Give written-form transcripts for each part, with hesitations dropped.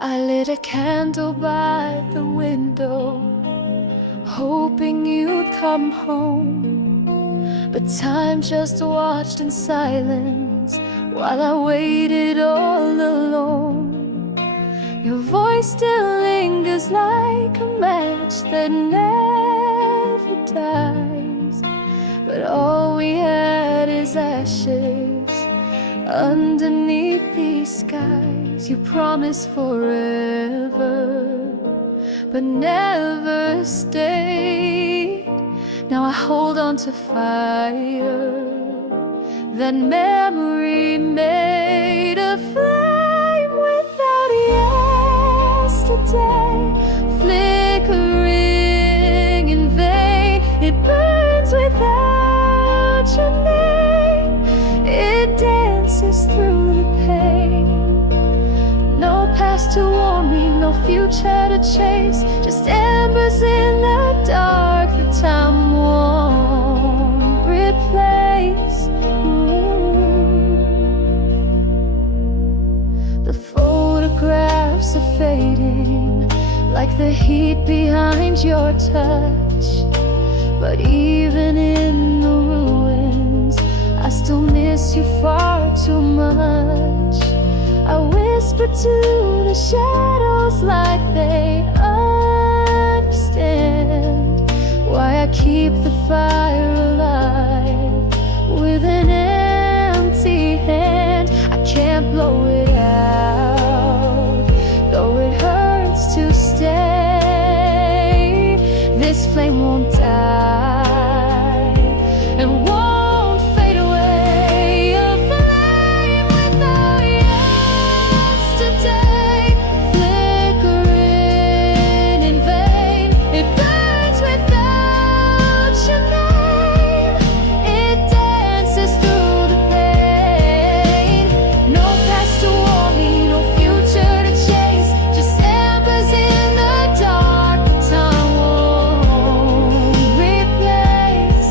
I lit a candle by the window, hoping you'd come home. But time just watched in silence while I waited all alone. Your voice still lingers like a match that never dies, but all we had is ashes underneath these skies. You promised forever, but never stayed. Now I hold on to fire that memory made, a flame without yesterday, flickering in vain. It burns without your name. It dances through the pain. No past to warn me, no future to chase, just embers in the dark that time won't replace. The photographs are fading like the heat behind your touch, but even in the ruins I still miss you far too much. I whisper to the shadows like they understand why I keep the fire alive with an empty hand. I can't blow it out, though it hurts to stay. This flame won't die and won't fade away. A flame without yesterday, flickering in vain. It burns without your name. It dances through the pain. No past to warn me, no future to chase, just embers in the dark that time won't replace.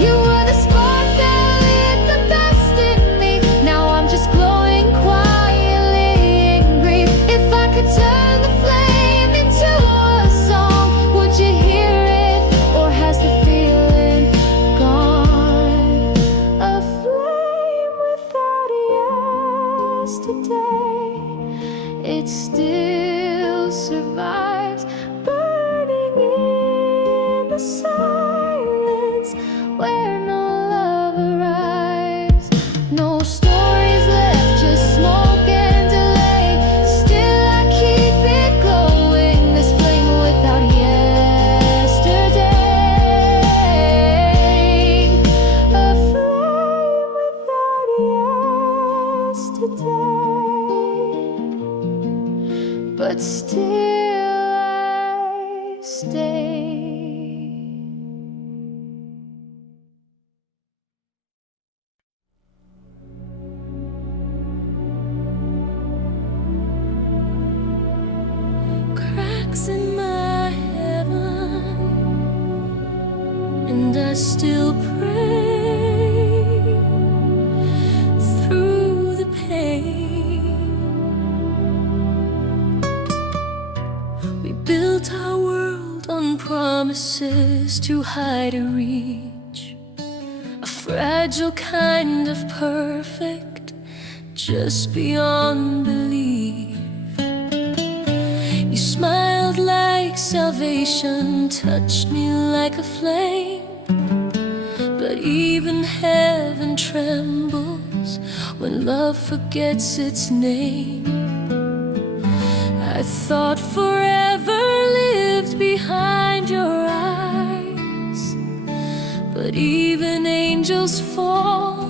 You were the spark that lit the best in me. Now I'm just glowing quietly in grief. If I could turn the flame into a song, would you hear it, or has the feeling gone? A flame without yesterday, it still survives, burning in the silence where no love arrives. No stories left, just smoke and delay. Still I keep it glowing, this flame without yesterday. A flame without yesterday, but still I stay. Cracks in my heaven, and I still pray through the pain. We built our world on promises too high to reach, a fragile kind of perfect just beyond belief. You smiled like salvation, touched me like a flame, but even heaven trembles when love forgets its name. I thought forever lived behind your eyes, but even angels fall,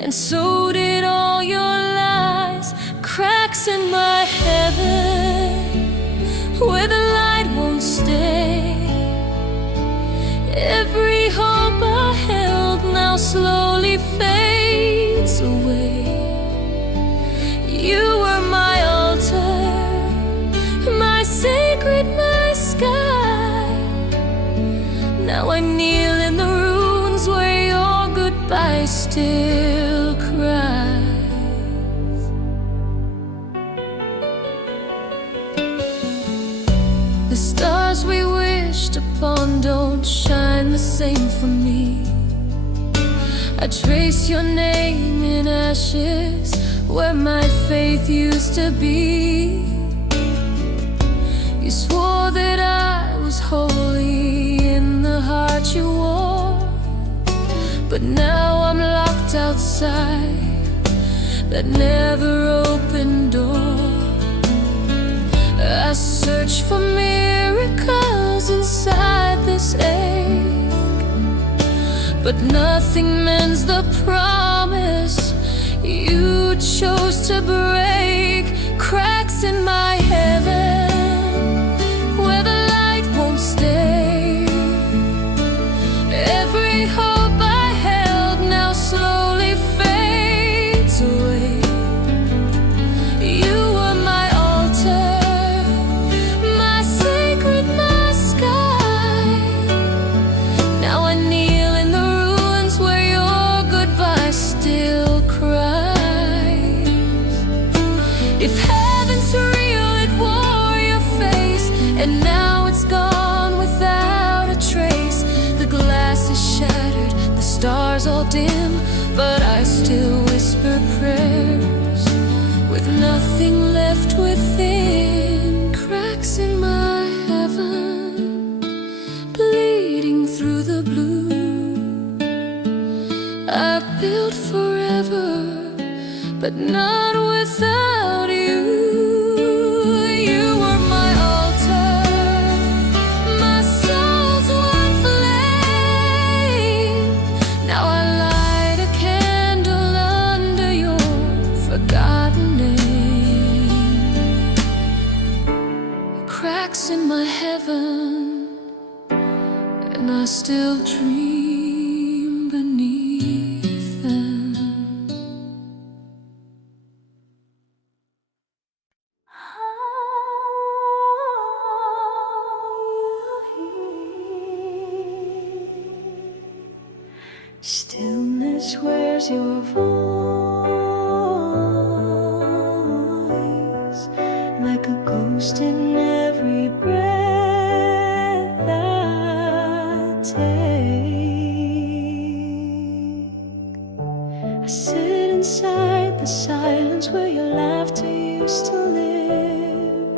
and so did all your lies. Cracks in my heaven where the light won't stay. Every hope I held now slowly fades away. You were my altar, my sacred, my sky. Now I kneel in the ruins where your goodbye still cries. the same for me. I trace your name in ashes where my faith used to be. You swore that I was holy in the heart you wore, but now I'm locked outside that never-opened door. I search for miracles inside this ache, but nothing mends the promise you chose to break. Cracks in my heaven where the light won't stay. Every hope I held now slowly fades away. You were my altar, my sacred, my sky. Now I kneel in the ruins where your goodbye still cries. If heaven's real, it wore your face, and now it's gone without a trace. The glass is shattered, the stars all dim, but I still whisper prayers with nothing left within. Cracks in my heaven, bleeding through the blue. I built forever, but not without you. You were my altar, my soul's one flame. Now I light a candle under your forgotten name. Cracks in my heaven, and I still dream beneath them. Stillness, where's your voice? Like a ghost in every breath I take. I sit inside the silence where your laughter used to live.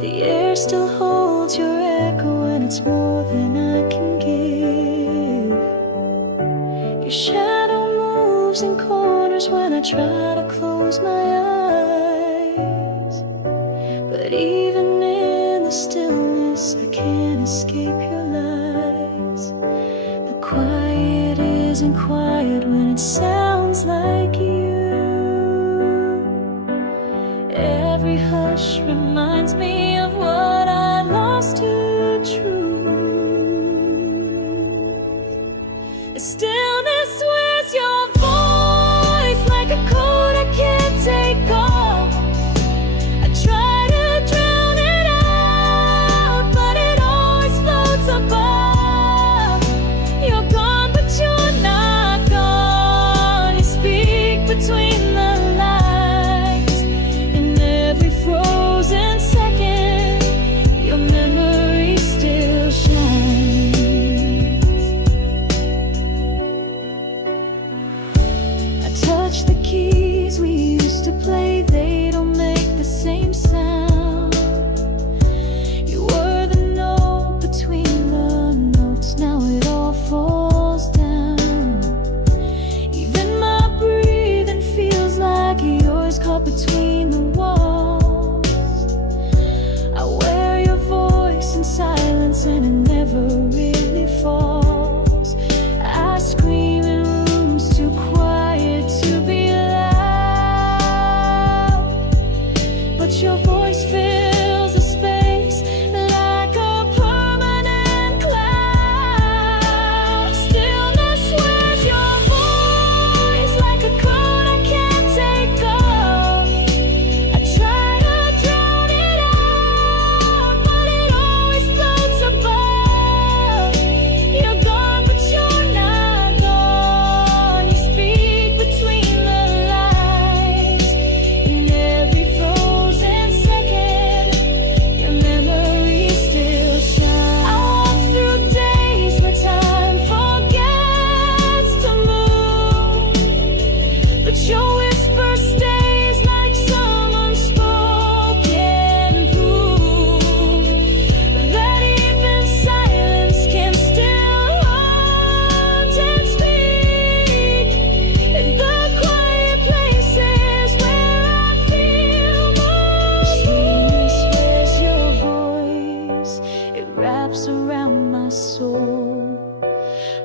The air still holds your echo, and it's more than I can give. Your shadow moves in corners when I try to close my eyes, but even in the stillness I can't escape your lies. The quiet isn't quiet when it sounds like you. Every hush reminds me of what I lost to truth. Stillness, where's your voice? Like a cold I can't take off. I try to drown it out, but it always floats above. You're gone, but you're not gone. You speak between the lines. In every frozen second, your memory still shines.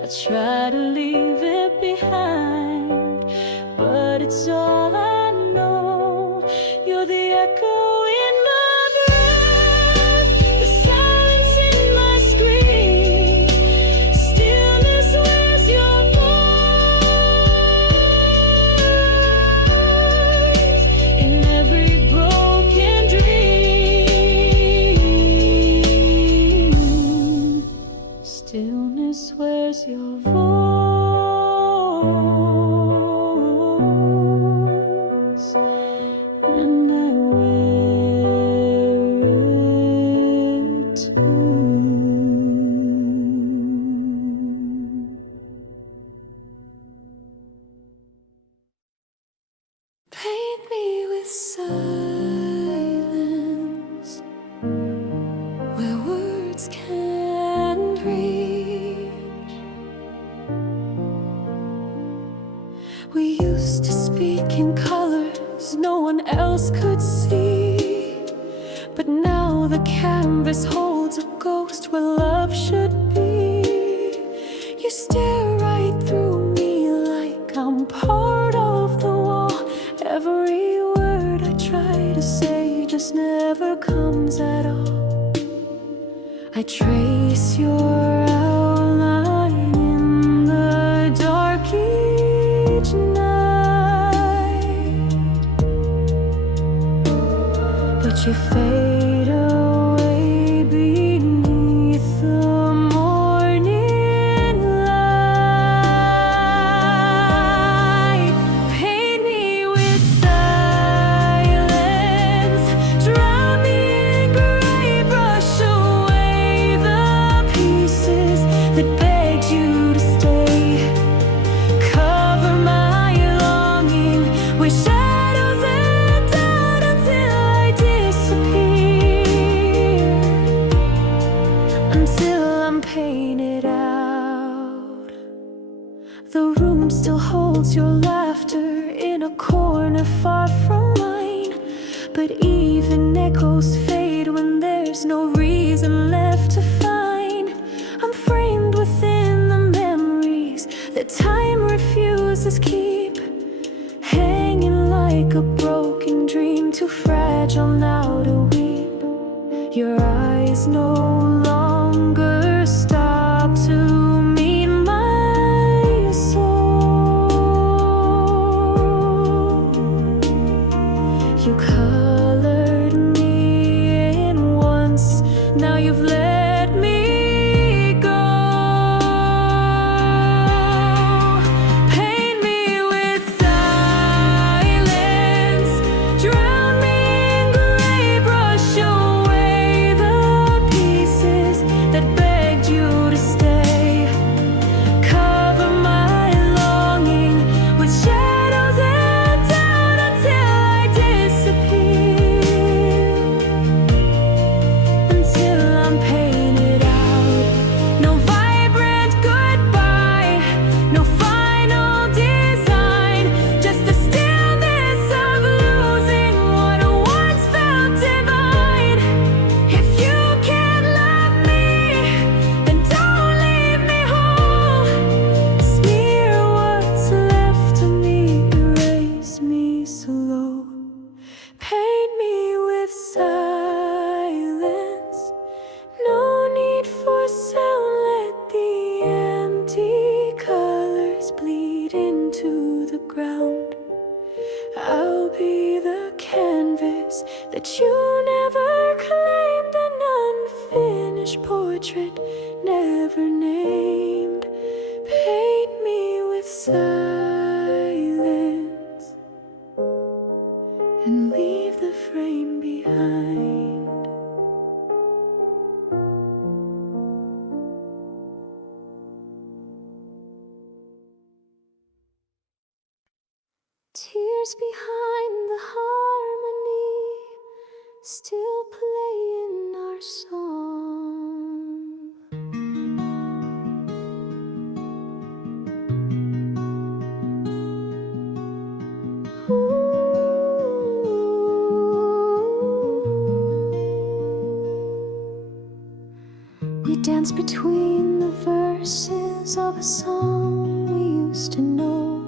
try to leave it behind, but it's all I know. You're the echo in my breath, the silence in my scream. Stillness, where's your voice? In every broken dream. Stillness, where's your voice? And I wear it too. Paint me with silence where words can't reach. We used to speak in colors no one else could see, but now the canvas holds a ghost where love should be. You stare right through me like I'm part of the wall. Every word I try to say just never comes at all. I trace your outline in the dark each night, but you fade away beneath the morning light. Paint me with silence, drown me in gray, brush away the pieces that begged you to stay. Cover my longing with shadows and doubt until I disappear, until I'm painted out. The room still holds your laughter in a corner far from mine, but even echoes fade when there's no reason left to find. I'm framed within the memories that time refuses keep, hanging like a broken dream, too fragile now to weep. Your eyes no longer stop to meet my soul. You colored me in once, now you've let me go. Paint me with silence, drown me in gray, brush away the pieces that begged you to stay. Cover my longing with shadows and doubt until I disappear, until I'm painted out. No vibrant goodbye, no final design, just the stillness of losing what once felt divine. If you can't love me, then don't leave me whole. Smear what's left of me, erase me slow. Paint me with silence, no need for sound, let the empty colors bleed into the ground. I'll be the canvas that you never claimed, an unfinished portrait never named. Paint me with silence and leave the frame behind. Tears behind the harmony, still playing our song. We dance between the verses, verses of a song we used to know,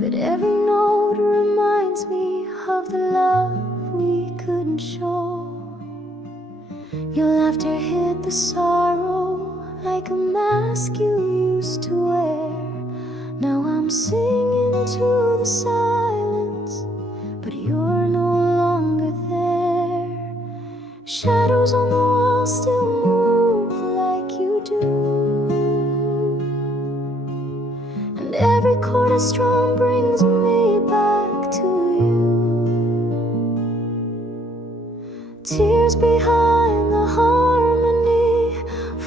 but every note reminds me of the love we couldn't show. Your laughter hid the sorrow like a mask you used to wear. Now I'm singing to the silence, but you're no longer there. Shadows on the wall still move like you do, and every chord I strum brings me back to you. Tears behind the harmony,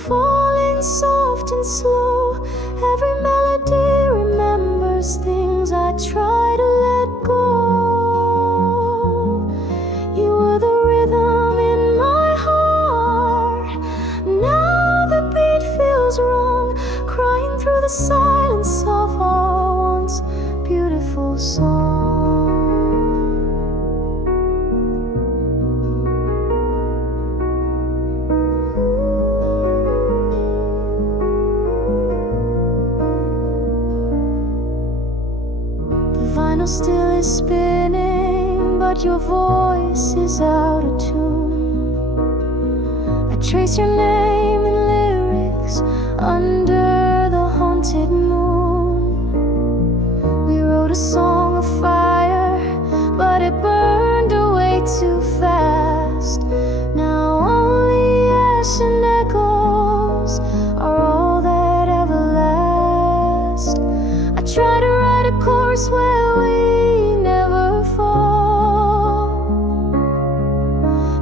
falling soft and slow. Every melody remembers things I try to let go. You were the rhythm in my heart. Now the beat feels wrong, crying through the silence of our once beautiful song. Vinyl still is spinning, but your voice is out of tune. I trace your name in lyrics under the haunted moon. We wrote a song of fire, but it burned away too fast. Now only ash and echoes are all that ever last. I try to write a chorus where we never fall,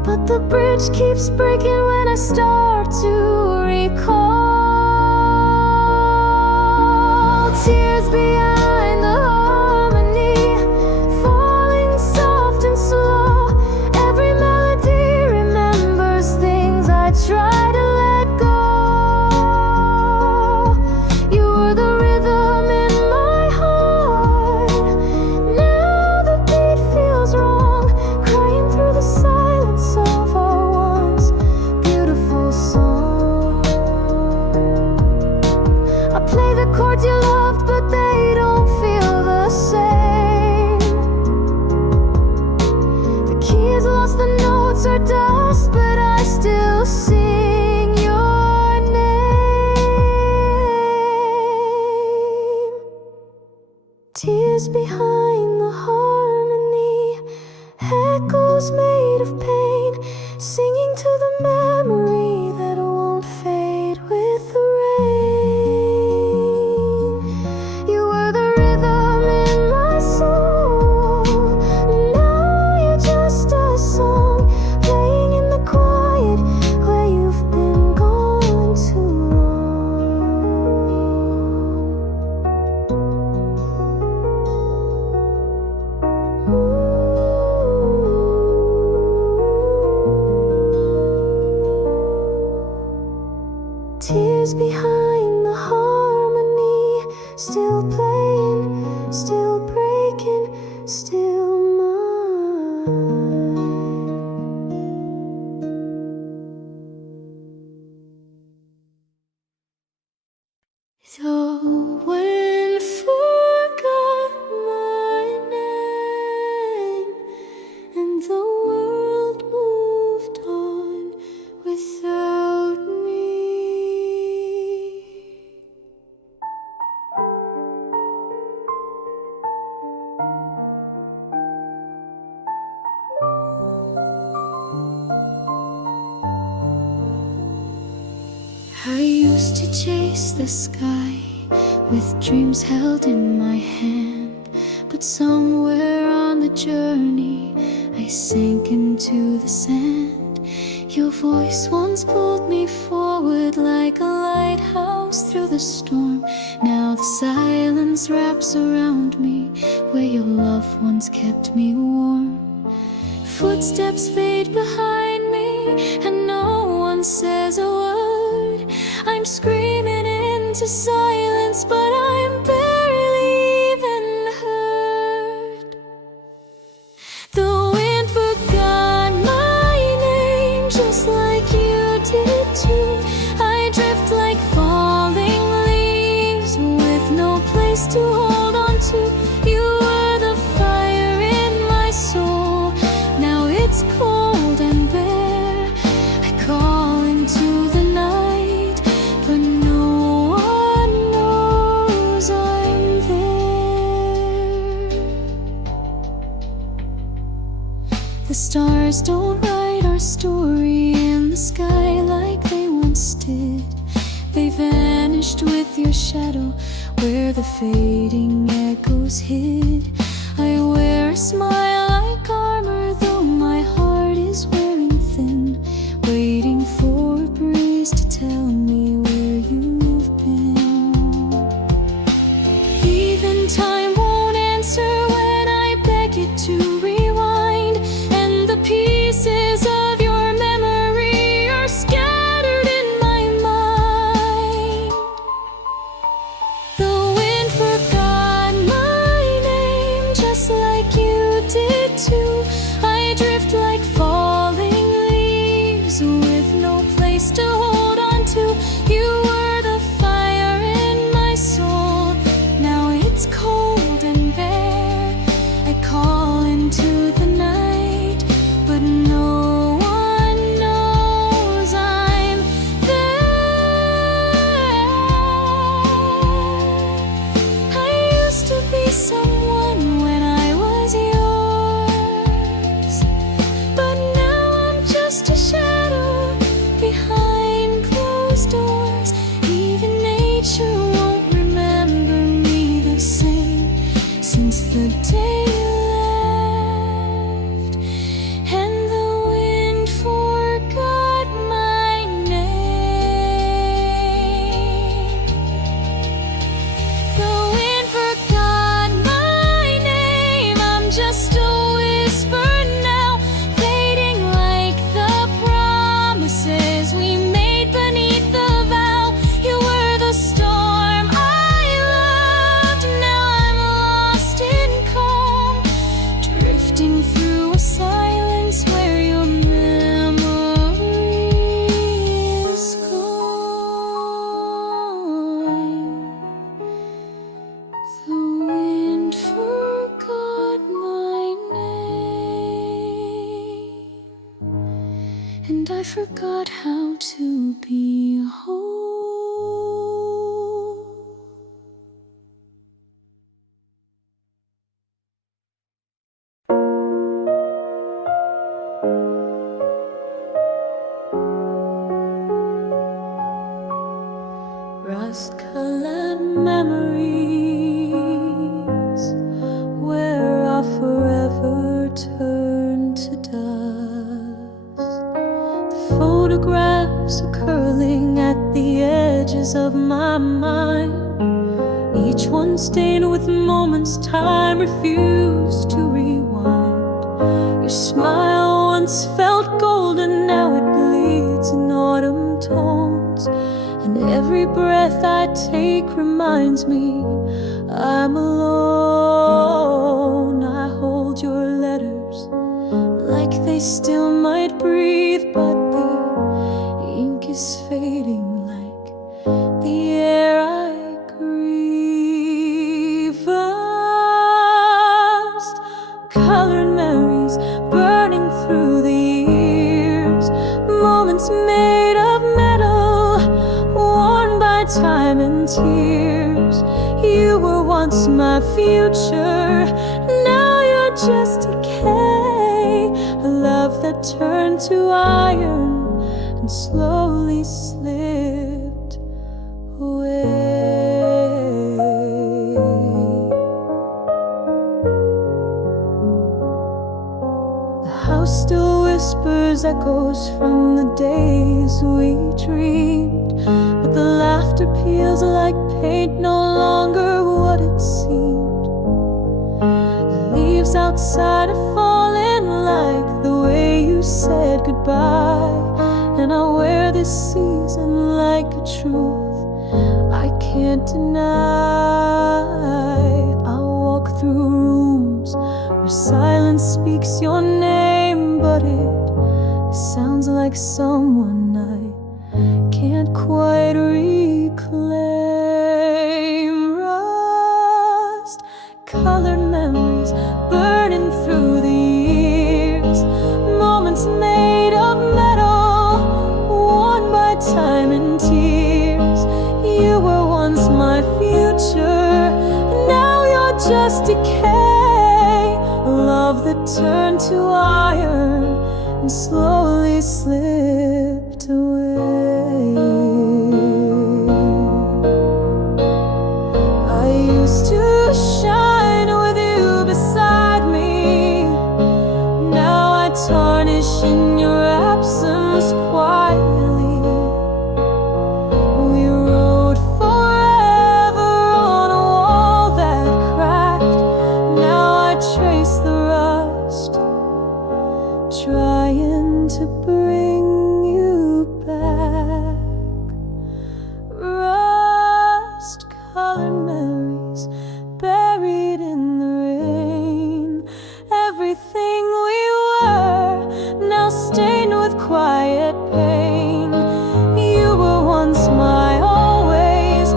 but the bridge keeps breaking when I start to recall. Tears behind the harmony, falling soft and slow. Every melody remembers things I try to let go. You were the rhythm in my heart. Now the beat feels wrong, crying through the silence of our once beautiful song. I play the chords you loved, but they don't feel the same. The key is lost, the notes are dust, but I still sing your name. Tears behind the harmony, echoes made of pain, singing to the memory that won't fade with the rain. You were the rhythm in my soul. Now you're just a song playing in the quiet where you've been gone too long. Tears behind the harmony, still playing, still breaking, still mine. The wind forgot my name, and the world moved on without me. I used to chase the sky with dreams held in my hand, but somewhere on the journey I sank into the sand. Your voice once pulled me forward like a lighthouse through the storm. Now the silence wraps around me where your love once kept me warm. Footsteps fade behind me and no one says a word. I'm screaming into silence, but I'm barely even heard. The wind forgot my name just like you did too. I drift like falling place to hold on to. You were the fire in my soul. Now it's cold and bare. I call into the night, but no one knows I'm there. The stars don't write our story in the sky like they once did. They vanished with your shadow where the fading echoes hid. I wear a smile like armor, though my heart is wearing thin, waiting for a breeze to tell me where you've been. Even time won't answer when I beg it to rewind, and the pieces of your memory are scattered in my mind. The wind forgot my name just like you did too. I drift like falling leaves with no place to hold on to. You were the fire in my soul. Now it's cold and bare. I call into the night, but no one knows I'm there. I used to be someone when I was yours, but now I'm just a shadow behind closed doors. Even nature won't remember me the same since the day you left, and the wind forgot my name. The wind forgot my name. I'm just a whisper now, fading like the promises we made beneath the vow. You were the storm I loved. Now I'm lost in calm, drifting through a silence where your memory is gone. The wind forgot my name, and I forgot how to be whole. Rust-colored memories where I forever turned to dust. The photographs are curling at the edges of my mind, each one stained with moments time refused to rewind. Your smile once felt golden, now it bleeds in autumn tones, and every breath I take reminds me I'm alone. I hold your letters like they still might breathe, but the ink is fading like the air I grieve. Rust-colored memories burning through the years, moments made of metal, worn by time and tears. You were once my future, now you're just decay. A love that turned to iron and slowly slipped away. The house still whispers echoes from the days we dreamed, but the laughter peels like paint, no longer what it seemed. The leaves outside are falling like the way you said goodbye, and I wear this season like a truth I can't deny. I walk through rooms where silence speaks your name, but it sounds like someone I can't quite reclaim. decay, a love that turned to iron and slowly slipped away. I used to shine with you beside me. Now I tarnish in your absence quietly. We rode forever on a wall that cracked. Now I trace the rust, trying to bring you back. Rust-colored memories buried in the rain. Everything we were now stained with quiet pain. You were once my always,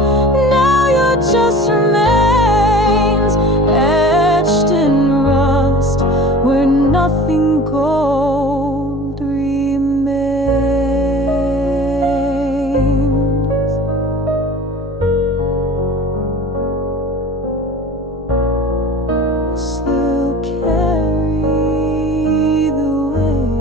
now you're just remains, etched in rust where nothing gold remains. Still carry the weight.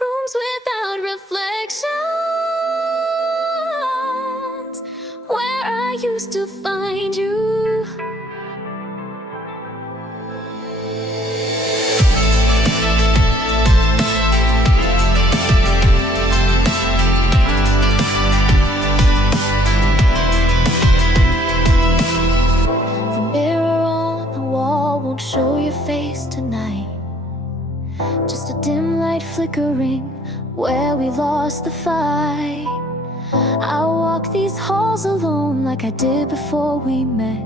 Rooms without reflections, where I used to find you. The mirror on the wall won't show your face tonight. Just a dim light flickering where we lost the fight. I walk these halls alone like I did before we met.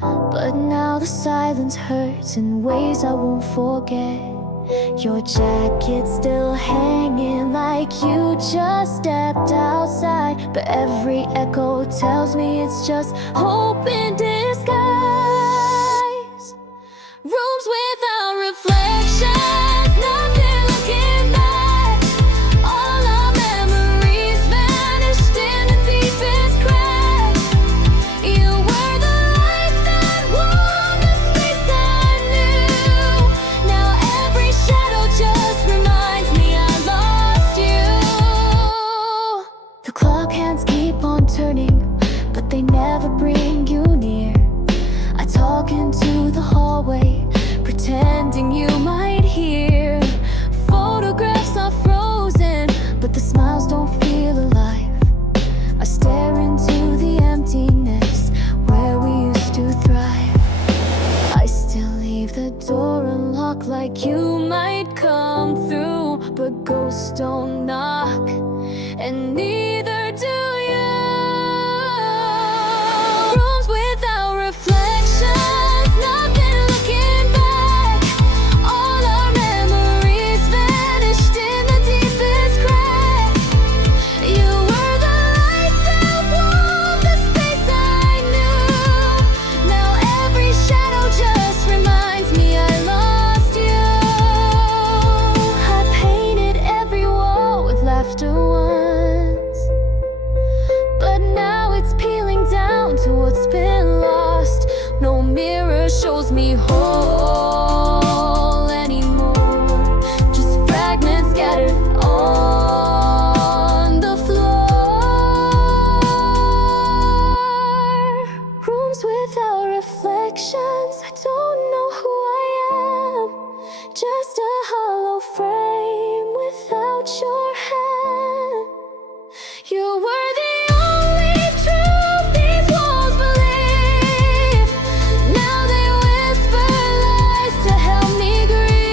But now the silence hurts in ways I won't forget. Your jacket still hanging like you just stepped outside. But every echo tells me it's just hope in disguise. Rooms without reflections, nothing looking back. All our memories vanished in the deepest crack. You were the light that warmed the space I knew. Now every shadow just reminds me I lost you. The clock hands keep on turning, but they never bring you near. I talk into the hallway, pretending you might hear. Photographs are frozen, but the smiles don't feel alive. I stare into the emptiness where we used to thrive. I still leave the door unlocked like you might come through, but ghosts don't knock, and neither do you. Rooms without reflections, nothing looking back. All our memories vanished in the deepest crack. You were the light that warmed the space I knew. Now every shadow just reminds me I lost you. I painted every wall with laughter once, but now it's peeling down to what's been lost. No mirror shows me whole anymore, just fragments scattered on the floor. Rooms without reflections, I don't know who I am. Just a hollow frame without your hand. You were the only truth these walls believe. Now they whisper lies to help me grieve.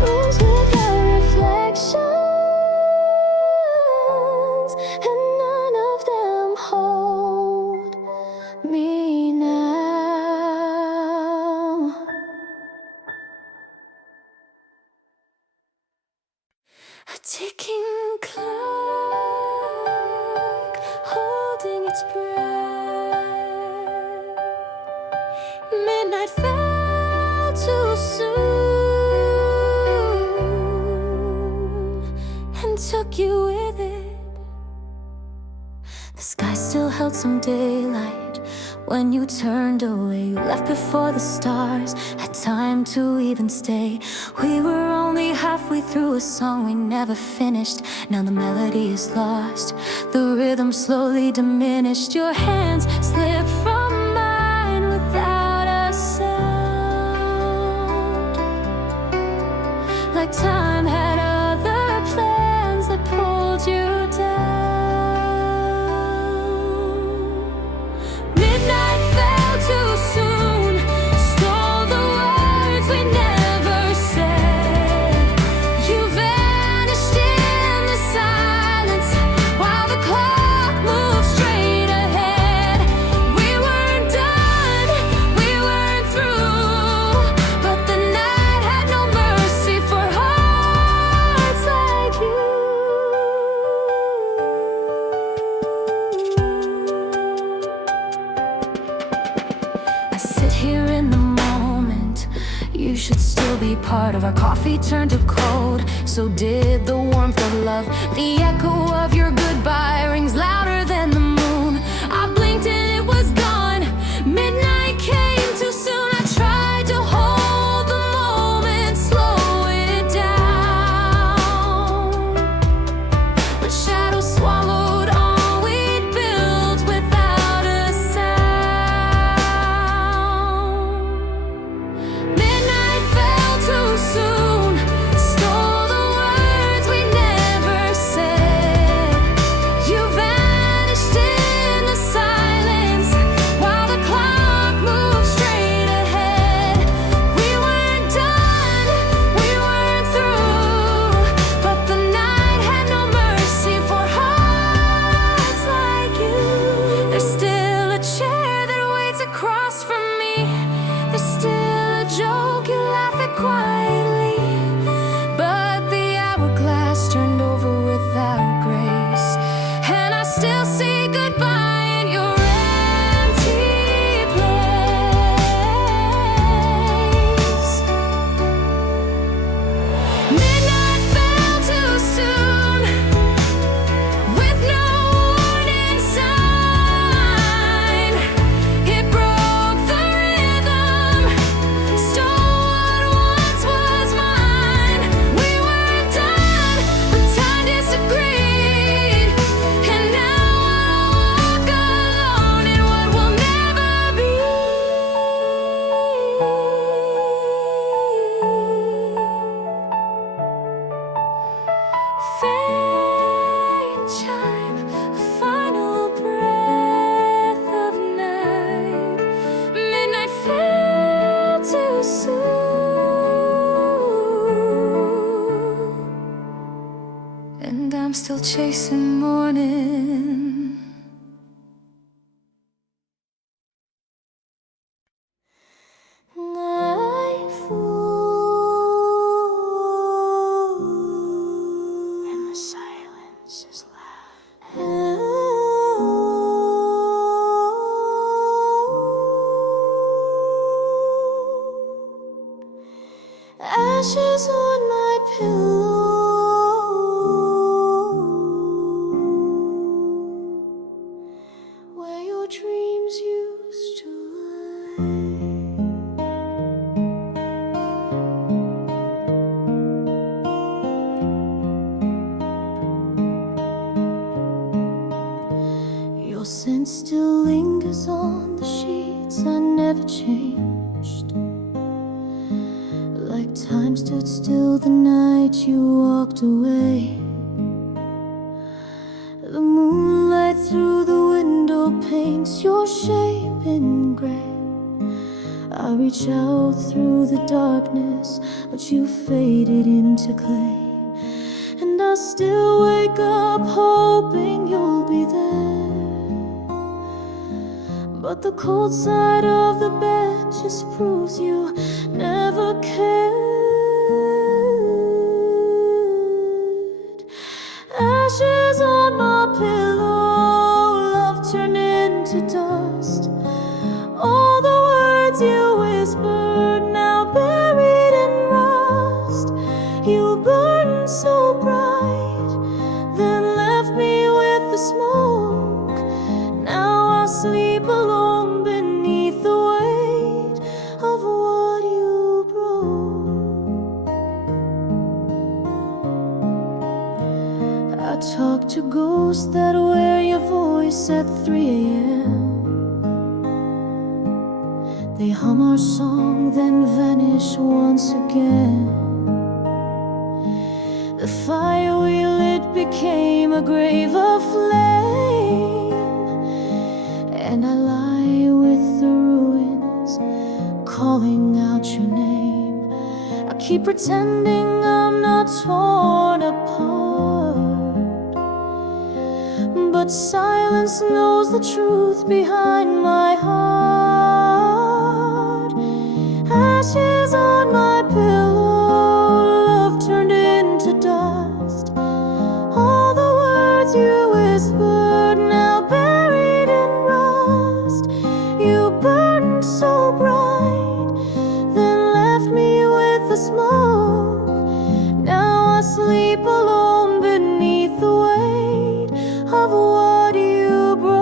Rooms ticking clock, holding its breath. Midnight fell too soon and took you with it. The sky still held some daylight when you turned away. You left before the stars had time to even stay. We were only halfway through a song we never finished. Now the melody is lost, the rhythm slowly diminished. Your hands slipped from mine without a sound, like time had other plans that pulled you down. You should still be part of our coffee turned to cold. So did the warmth of love. The echo of your goodbye rings louder than the moon. I blinked and it was gone. Midnight came too soon. I tried to hold the moment, slow it down, but shadows swallowed all we'd built without a sound. Midnight too soon, stole the words we never said. You vanished in the silence while the clock moved straight ahead. We weren't done, we weren't through, but the night had no mercy for hearts like you. There's still a chair that waits across from me. There's still a joke you laugh at quietly, but the hourglass turned over without grace, and I still say goodbye in your empty place. Midnight fell too soon, with no warning sign. It broke the rhythm, stole what was mine. We weren't done, but time disagreed, and now I walk alone in what will never be. Faint chime, a final breath of night. Midnight fell too soon, and I'm still chasing morning. Nightfall, and the silence is loud. Ashes on my pillow, where your dreams used to lie. Your scent still lingers on the sheets. I never changed. Like time stood still the night you walked away. The moonlight through the window paints your shape in gray. I reach out through the darkness, but you faded into clay. And I still wake up hoping you'll be there, but the cold side of the bed just proves you never cared. You burned so bright, then left me with the smoke. Now I sleep alone beneath the weight of what you broke. I talk to ghosts that wear your voice at 3 a.m. They hum our song, then vanish once again. The fire we lit became a grave of flame, and I lie with the ruins, calling out your name. I keep pretending I'm not torn apart, but silence knows the truth behind my heart. Ashes on my pillow, love turned into dust. All the words you whispered, now buried in rust. You burned so bright, then left me with the smoke. Now I sleep alone beneath the weight of what you broke.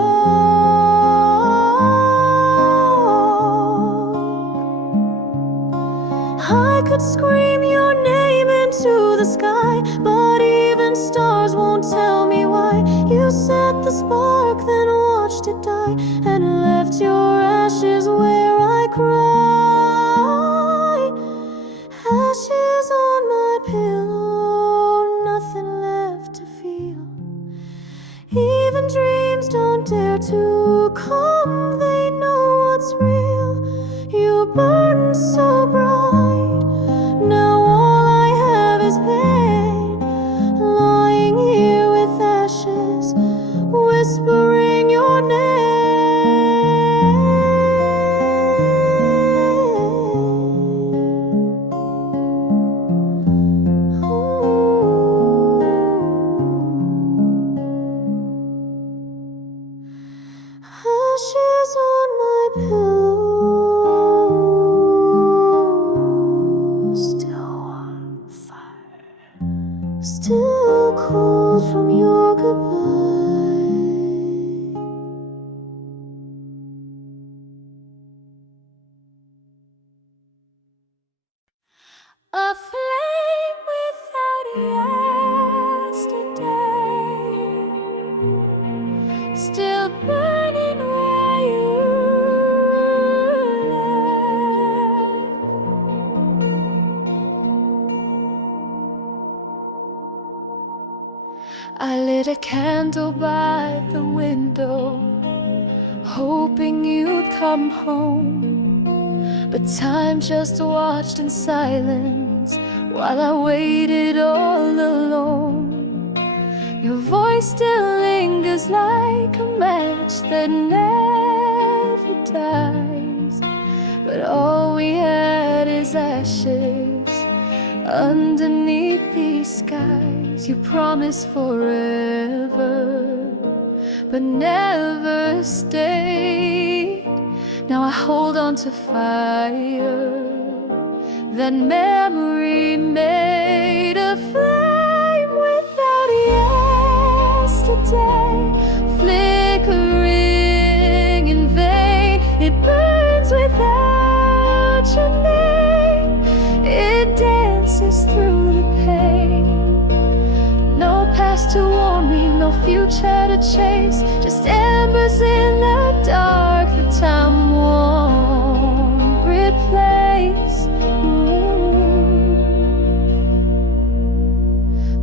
I could scream your name into the sky, but even stars won't tell me why. You set the spark, then watched it die, and left your ashes where I cry. Ashes on my pillow, nothing left to feel. Even dreams don't dare to come, they know what's real. You burned so bright, now all I have is pain. Lying here with ashes, whispering your name. Ashes on my pillow, still on fire, still cold from your goodbye. A flame without yesterday, still burning where you left. I lit a candle by the window, hoping you'd come home. But time just watched in silence while I waited all alone. Your voice still lingers like a match that never dies, but all we had is ashes underneath these skies. You promised forever, but never stayed. Now I hold on to fire that memory made, a flame without yesterday, flickering in vain. It burns without your name, it dances through the pain. No past to warn me, no future to chase, just embers in the dark that time won't replace.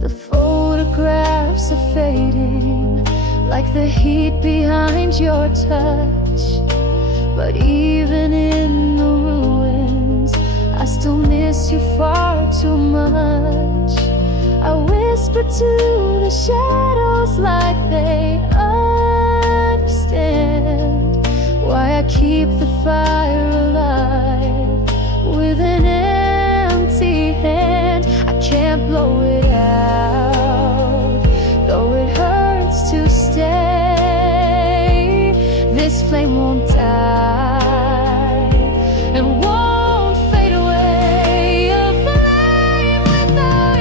The photographs are fading like the heat behind your touch, but even in the ruins I still miss you far too much. I whisper to the shadows like they understand why I keep the fire alive with an empty hand. I can't blow it out, though it hurts to stay. This flame won't die and won't fade away. A flame without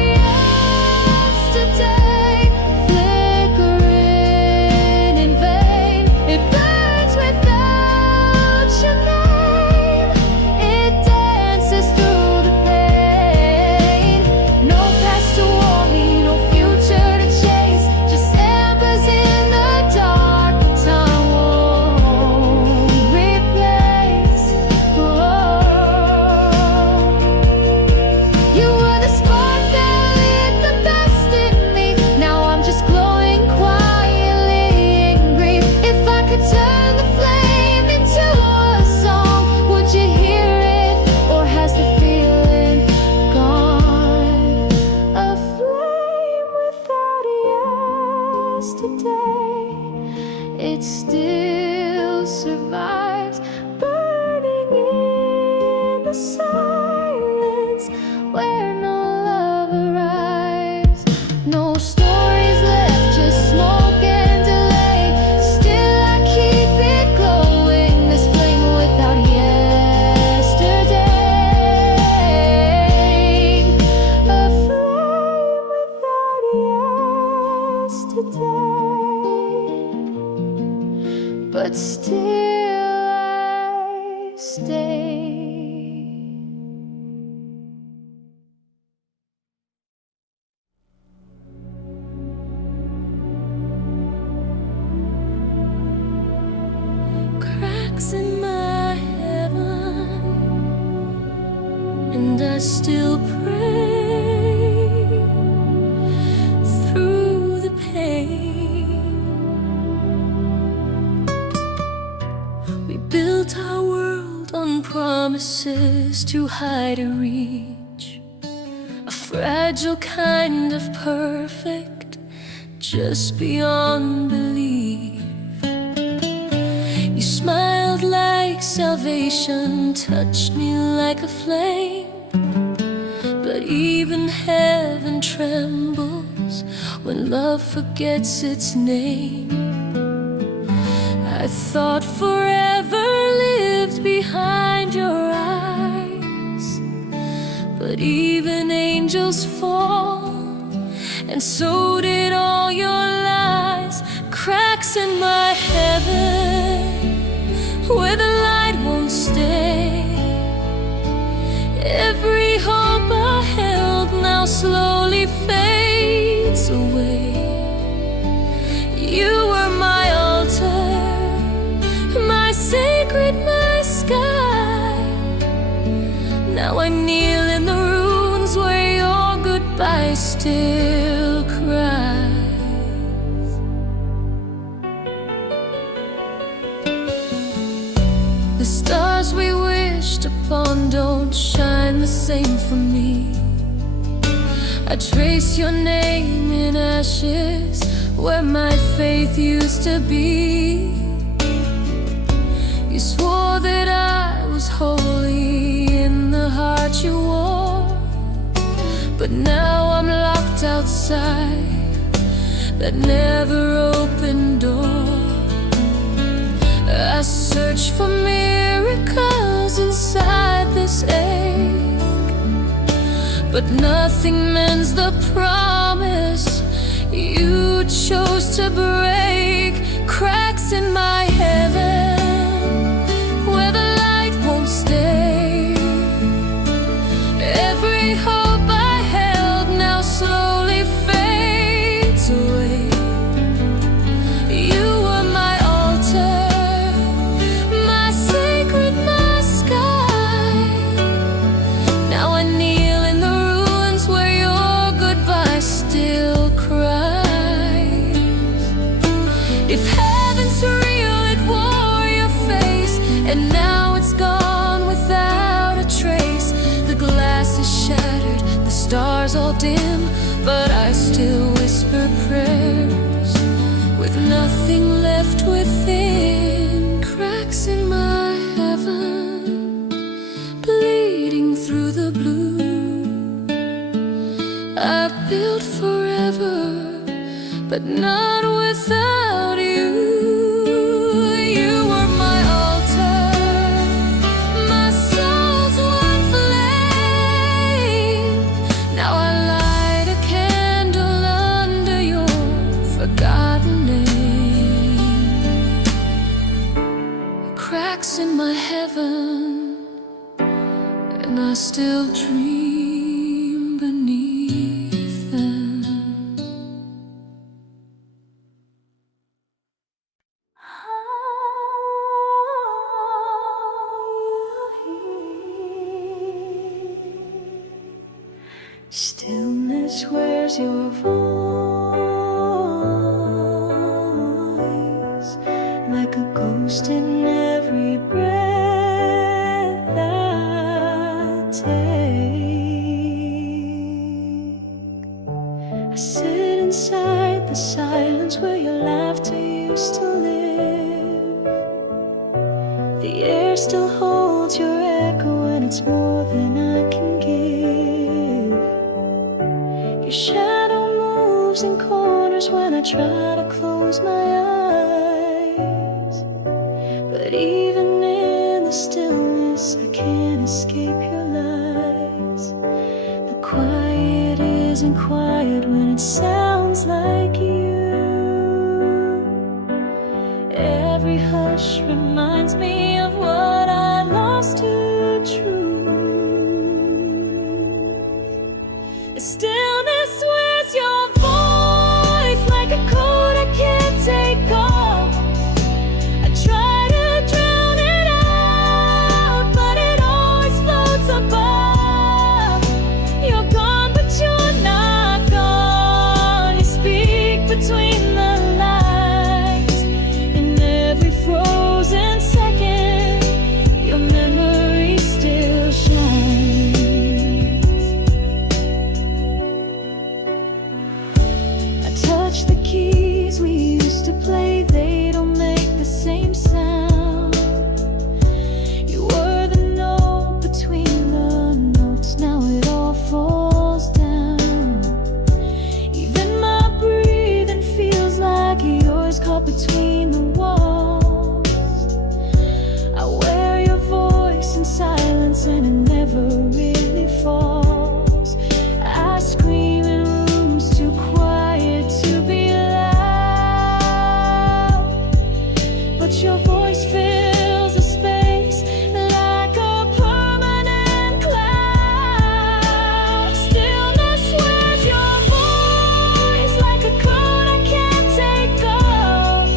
where no love arrives. No stories left, just smoke and delay. Still I keep it glowing, this flame without yesterday. A flame without yesterday. But still I stay. Cracks in my heaven, and I still pray through the pain. We built our world on promises too high to reach, a fragile kind of perfect, just beyond belief. You smiled like salvation, touched me like a flame, but even heaven trembles when love forgets its name. I thought forever lived behind your eyes, but even angels fall, and so did all your lies. Cracks in my heaven, where the light won't stay. Every hope I held now slowly fades away. You were my altar, my sacred, my sky. Now I kneel in the ruins where your goodbye still cries. The stars we wished upon don't shine the same for me. I trace your name in ashes where my faith used to be. You swore that I was holy in the heart you wore, but now I'm locked outside that never opened door. I search for miracles inside this ache, but nothing mends the promise you chose to break. Cracks in my heaven, where the light won't stay. Every hope I held now slowly fades away. You were my altar, my sacred, my sky. Now I kneel in the ruins where your goodbye still cries. If heaven's real, it wore your face, and now it's gone without a trace. The glass is shattered, the stars all dim, but I still whisper prayers with nothing left within. Cracks in my heaven, bleeding through the blue. I built forever, but not without you. You were my altar, my soul's one flame. Now I light a candle under your forgotten name. Cracks in my heaven, and I still dream beneath them. Stillness, where's your voice? Like a ghost in every breath I take. I sit inside the silence where your laughter used to live. The air still holds your echo, and it's more than I can give. losing corners when I try to close my eyes. But even in the stillness, I can't escape your lies. The quiet isn't quiet when it sounds like you. Every hush reminds me of what I lost to truth. The stillness wears your voice like a coat I can't take off. I try to drown it out, but it always floats above. You're gone, but you're not gone. You speak between the lines. In every frozen second, your memory still shines. I touch the keys we used to play, they don't make the same sound. You were the note between the notes, now it all falls down. Even my breathing feels like yours, caught between the walls. I wear your voice in silence and it never really falls. I scream in rooms too quiet to be loud, but your voice fills the space like a permanent cloud. Stillness wears your voice like a coat I can't take off.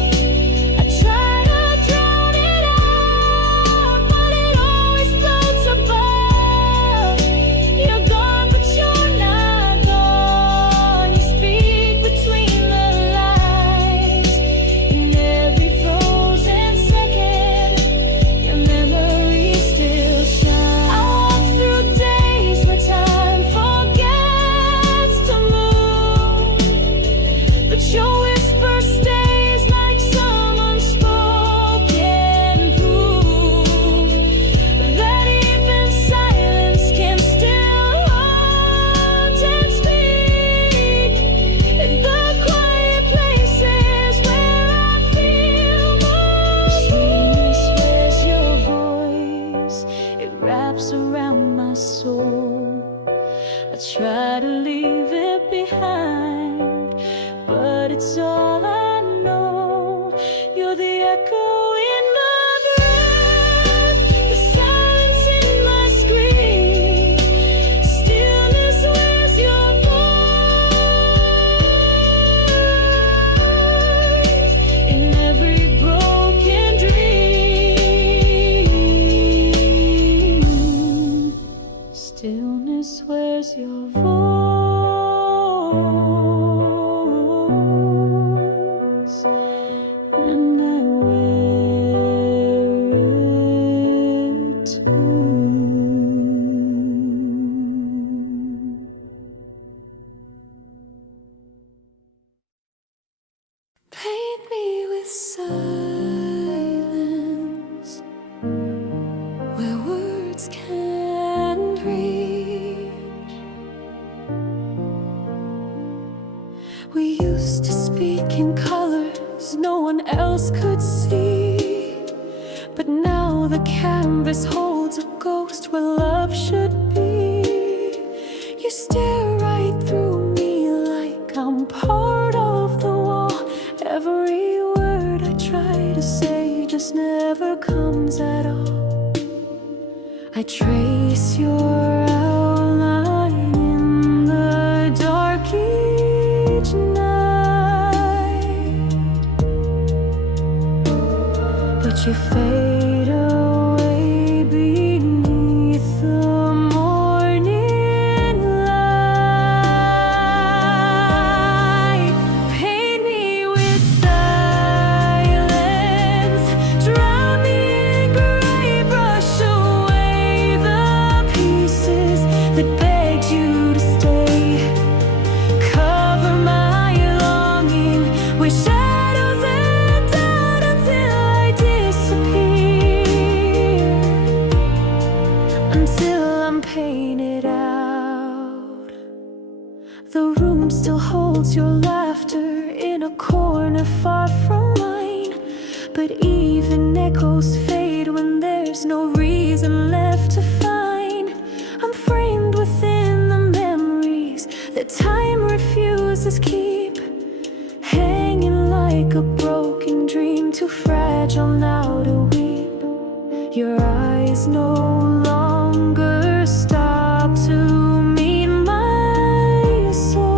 I try to drown it out, but it always floats above. You're gone, but you're not gone. You speak between the lines. In every frozen second, your memory still shines. I walk through days where time forgets to move, but your whisper stays like some unspoken proof that even silence can still haunt and speak. In the quiet places where I feel most. Stillness wears your voice, it wraps around my soul. I try to leave it behind, but it's all I know. You're the echo in my breath, the silence in my scream. Stillness wears your voice in every broken dream. Stillness wears your voice, and I wear it too. Paint me with silence where words can't reach. We used to speak in colors no one else could see, but now the canvas holds a ghost where love should be. You stare right through me like I'm part of the wall. Every word I try to say just never comes at all. I trace your outline in the dark each night, but you fade away beneath the morning light. Paint me with silence, drown me in gray, brush away the pieces that begged you to stay. Cover my longing with shadows and doubt until I disappear, until I'm painted out. The room still holds your laughter in a corner far from mine. But even echoes fade when there's no reason left to find. I'm framed within the memories that time refuses keep, hanging like a broken dream, too fragile now to weep. Your eyes no longer stop to meet my soul.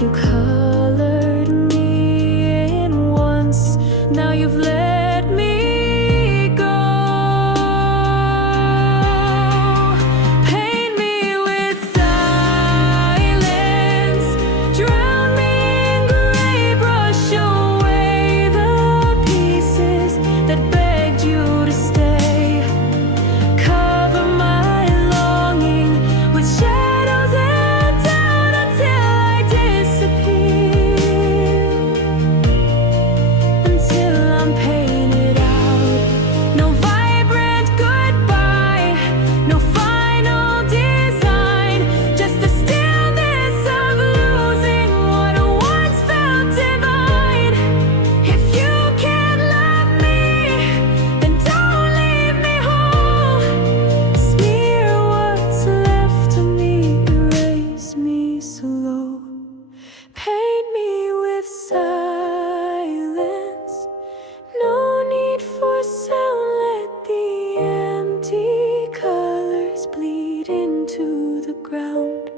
You colored me in once, now you've let me go. Paint me with silence, drown me in gray, brush away the pieces that begged you to stay. Cover my longing with shadows and doubt until I disappear, until I'm painted out. No vibrant goodbye, no final design, just the stillness of losing what once felt divine. If you can't love me, then don't leave me whole. Smear what's left of me, erase me slow. Paint me with silence, no need for sound, let the empty colors bleed into the ground.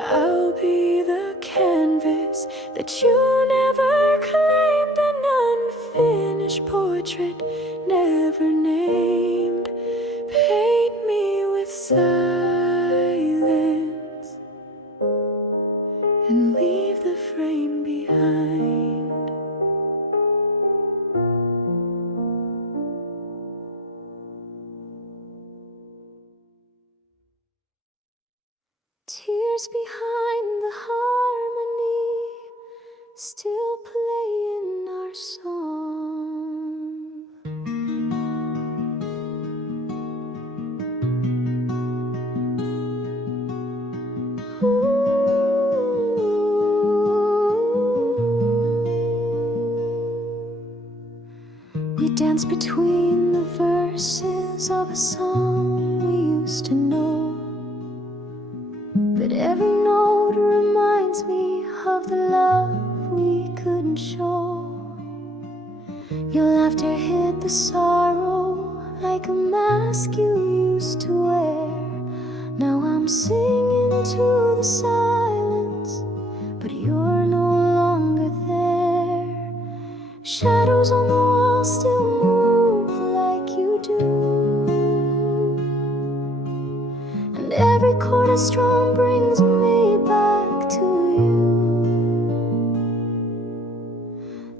I'll be the canvas that you never claimed, an unfinished portrait never named. Paint me with silence and leave the frame behind. Tears behind the harmony, still playing our song. We dance between the verses of a song we used to know, but every note reminds me of the love we couldn't show. Your laughter hid the sorrow like a mask you used to wear. Now I'm singing to the silence, but you're no longer there. Shadows on the wall still move like you do, and every chord I strum brings me back to you.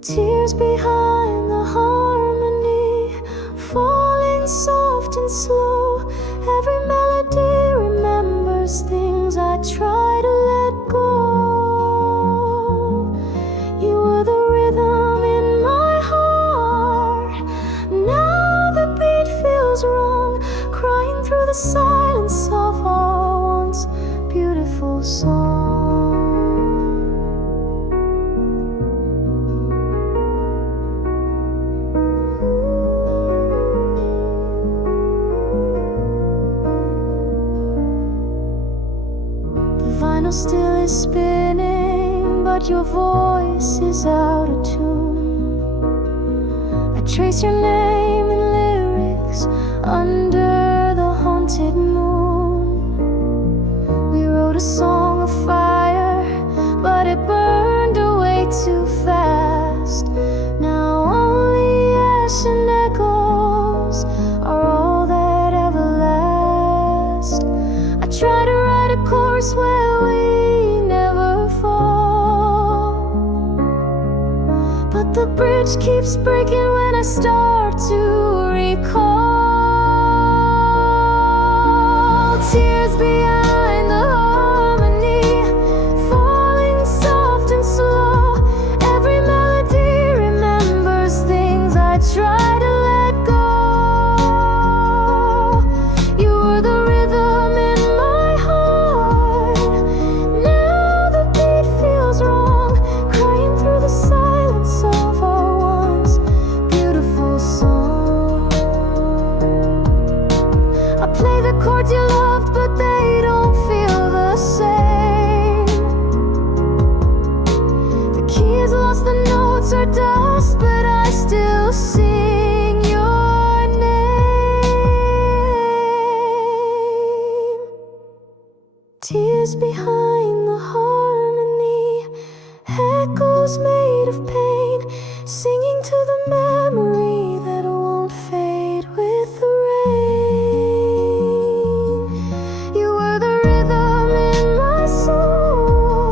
Tears behind the harmony, falling soft and slow. Every melody remembers things I try to let go. You were the rhythm in my heart. Now the beat feels wrong, crying through the silence of our once beautiful song. The vinyl still is spinning, but your voice is out of tune. I trace your name in lyrics under the haunted moon. We wrote a song of fire, but it burned away too fast. Now only ash and echoes are all that ever last. I try to write a chorus where we never fall, but the bridge keeps breaking when I start to recall. Tears behind the harmony, falling soft and slow. Every melody remembers things I try to let go. You were the rhythm words you loved, but they don't feel the same. The keys lost, the notes are dust, but I still sing your name. Tears behind the harmony, echoes made of pain, singing to the memory that won't fade with the rain. You were the rhythm in my soul,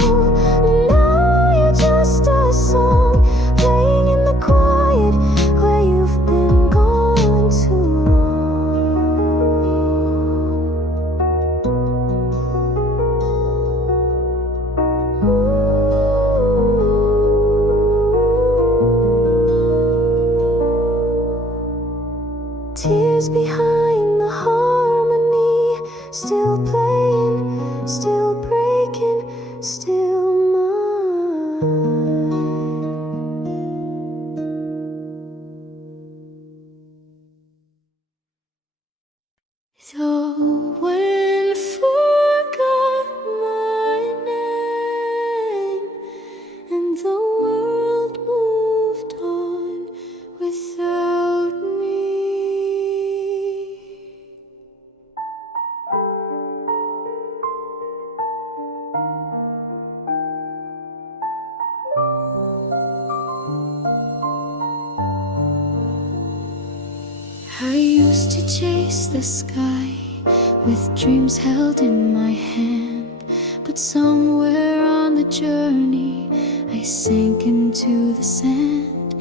now you're just a song playing in the quiet where you've been gone too long. Tears behind the harmony, still playing, still breaking, still mine. The wind forgot my name, and the world moved on without me. I used to chase the sky with dreams held in my hand, but somewhere on the journey I sank into the sand.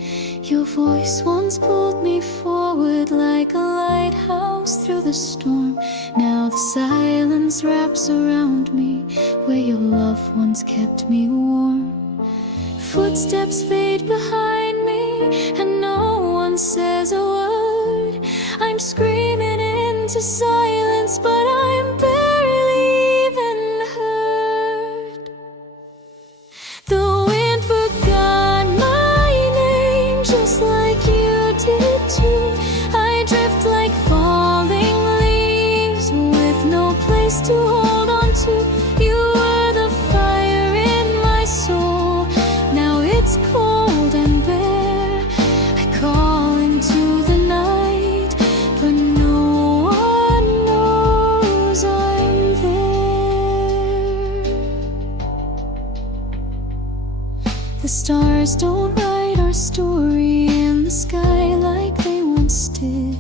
Your voice once pulled me forward like a lighthouse through the storm. Now the silence wraps around me where your love once kept me warm. Footsteps fade behind me and no one says a word. I'm screaming into silence, but I'm barely even heard. The wind forgot my name just like you did too. I drift like falling leaves with no place to hold on to. You were the fire in my soul, now it's cold and bare. I call into the night, but no one knows I'm there. The stars don't write our story in the sky like they once did.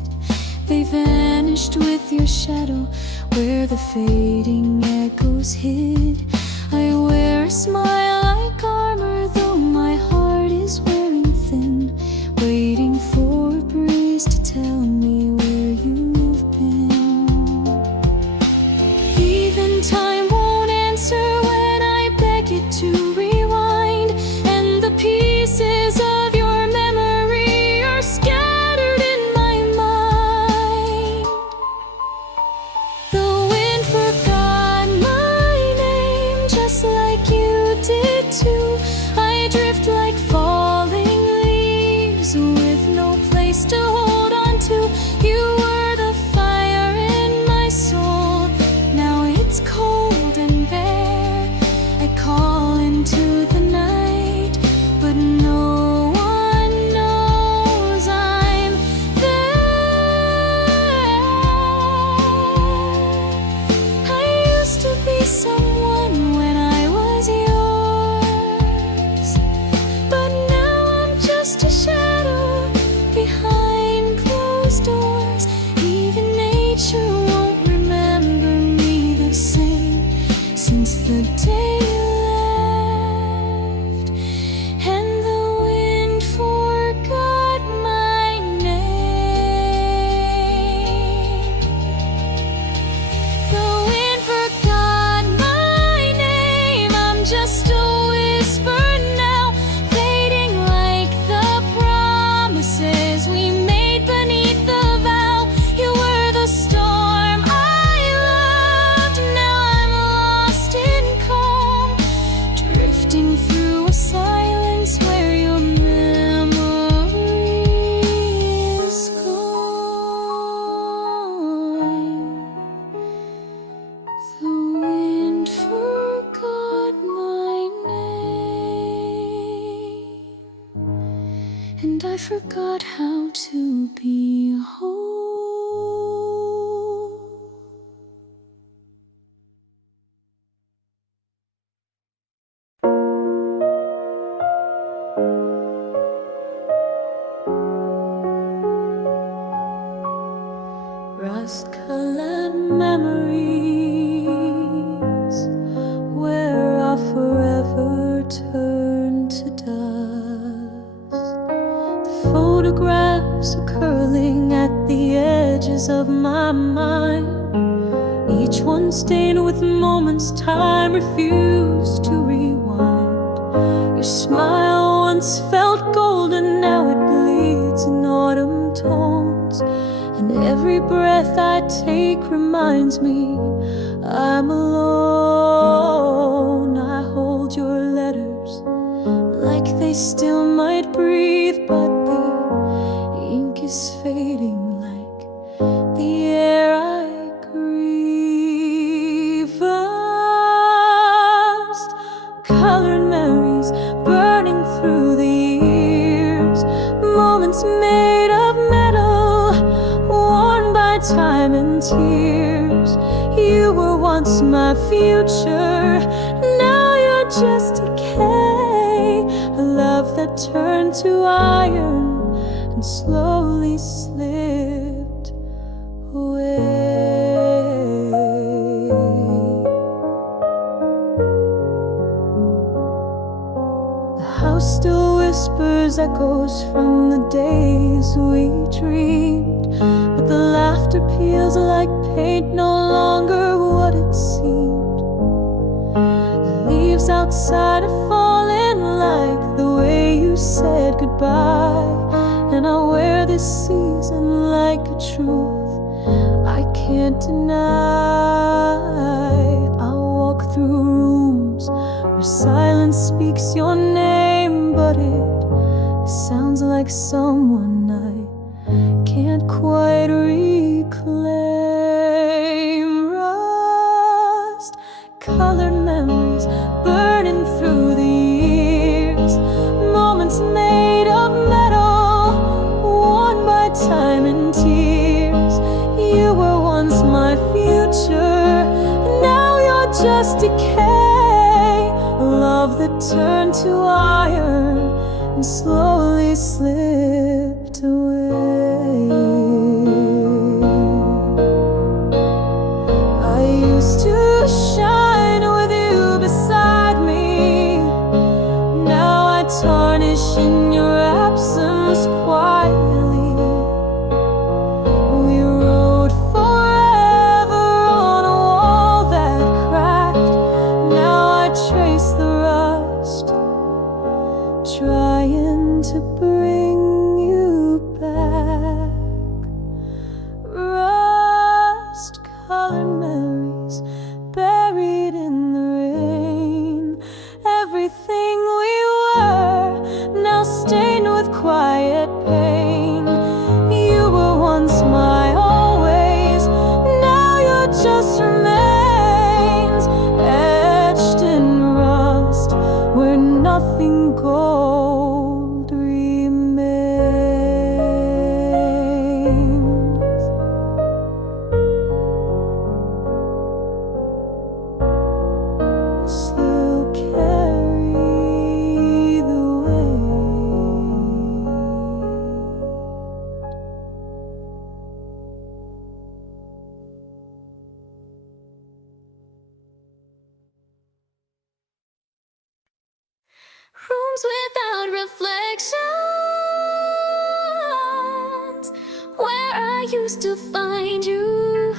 They vanished with your shadow where the fading echoes hid. I wear a smile like armor, though my heart is wearing thin, waiting for a breeze to tell me where you've been. Even time won't answer when I beg it to rewind, and the pieces of your memory are scattered in my mind. The wind forgot my name just like you did I forgot how to be whole. Rust-colored memories where I forever turn to dust. The photographs are curling at the edges of my mind, each one stained with moments time refused to rewind. Your smile once felt golden, now it bleeds in autumn tones, and every breath I take reminds me I'm alone. I hold your letters like they still might breathe, but the ink is fading like the air I grieve. Rust-colored memories burning through the years, moments made of metal, worn by time and tears. You were once my future, now you're just decay. A love that turned to iron and slowly slipped away. The house still whispers echoes from the days we dreamed, but the laughter peels like paint, no longer what it seemed. The leaves outside are falling like the way you said goodbye, and I wear this season like a truth I can't deny. I walk through rooms where silence speaks your name, but it sounds like someone I can't quite reclaim. Rust-colored memories burning through the years, moments made of metal, worn by time and tears. You were once my future, now you're just decay. A love that turned to iron and slowly slipped away. I used to shine with you beside me, now I tarnish in your absence quietly. We wrote forever on a wall that cracked, now I trace the rust, trying to bring you back. Rust-colored memories buried in the rain, everything we were now stained with quiet pain. You were once my always, now you're just remains, etched in rust where nothing gold remains. Still carry the weight. Rooms without reflections, where I used to find you.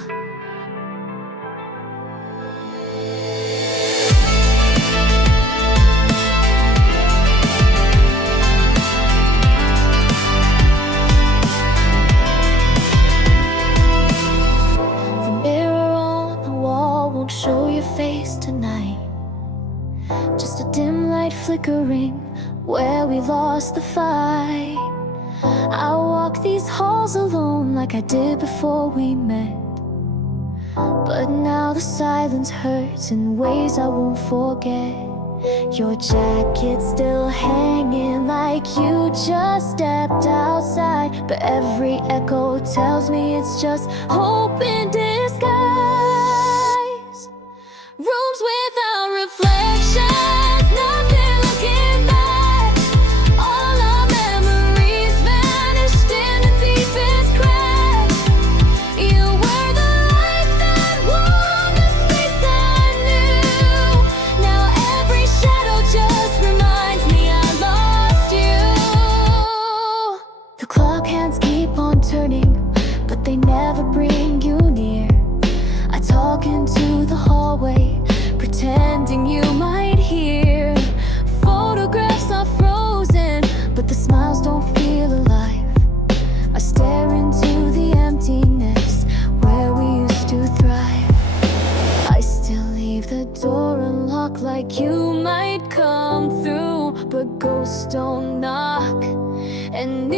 The mirror on the wall won't show your face tonight, just a dim light flickering where we lost the fight. I walk these halls alone like I did before we met, but now the silence hurts in ways I won't forget. Your jacket's still hanging like you just stepped outside, but every echo tells me it's just hope in disguise. Rooms without reflections, nothing looking back. All our memories vanished in the deepest crack. You were the light that warmed the space I knew. Now every shadow just reminds me I lost you. The clock hands keep on turning, but they never bring you near. I talk into the hallway, pretending you might hear. Photographs are frozen, but the smiles don't feel alive. I stare into the emptiness where we used to thrive. I still leave the door unlocked like you might come through, but ghosts don't knock. And